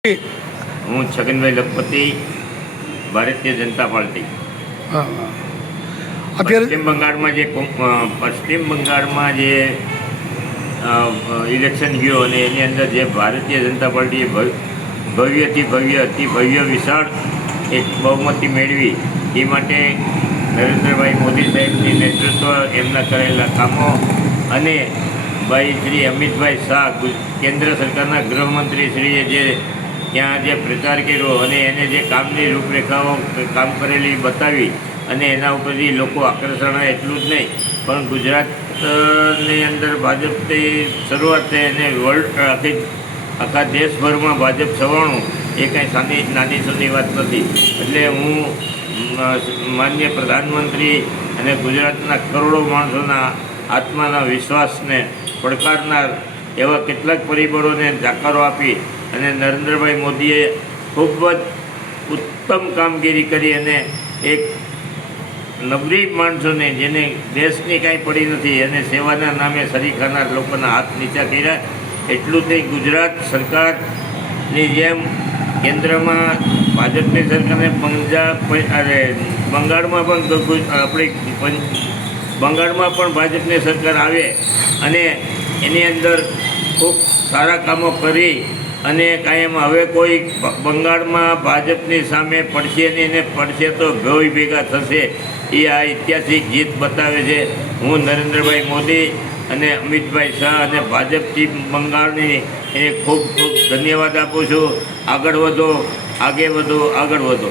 હું છગનભાઈ લખપતિ, ભારતીય જનતા પાર્ટી. પશ્ચિમ બંગાળમાં જે ઇલેક્શન ગયો અને એની અંદર જે ભારતીય જનતા પાર્ટીએ ભવ્ય વિશાળ એક બહુમતી મેળવી, એ માટે નરેન્દ્રભાઈ મોદી સાહેબની નેતૃત્વ, એમના કરેલા કામો અને ભાઈ શ્રી અમિતભાઈ શાહ, કેન્દ્ર સરકારના ગૃહમંત્રીશ્રીએ જે ત્યાં જે પ્રચાર કર્યો અને એને જે કામની રૂપરેખાઓ કામ કરેલી બતાવી અને એના ઉપરથી લોકો આકર્ષણ એટલું જ નહીં પણ ગુજરાતની અંદર ભાજપની શરૂઆત થઈ અને આખા દેશભરમાં ભાજપ છવાણું એ કાંઈ નાની સૂની વાત નથી. એટલે હું માનનીય પ્રધાનમંત્રી અને ગુજરાતના કરોડો માણસોના આત્માના વિશ્વાસને પડકારનાર એવા કેટલાક પરિબળોને જાકારો આપી અને નરેન્દ્રભાઈ મોદીએ ખૂબ જ ઉત્તમ કામગીરી કરી અને એક નબળી માણસોને, જેને દેશની કાંઈ પડી નથી અને સેવાના નામે સરીખાનાર લોકોના હાથ નીચા કર્યા. એટલું તે ગુજરાત સરકારની જેમ કેન્દ્રમાં ભાજપની સરકારને બંગાળમાં પણ ભાજપની સરકાર આવે અને એની અંદર ખૂબ સારા કામો કરી અને કાયમ હવે કોઈ બંગાળમાં ભાજપની સામે પડશે નહીં, એને પડશે તો ભોય ભેગા થશે, એ આ ઐતિહાસિક જીત બતાવે છે. હું નરેન્દ્રભાઈ મોદી અને અમિતભાઈ શાહ અને ભાજપ ટીમ બંગાળની એને ખૂબ ખૂબ ધન્યવાદ આપું છું. આગળ વધો, આગળ વધો.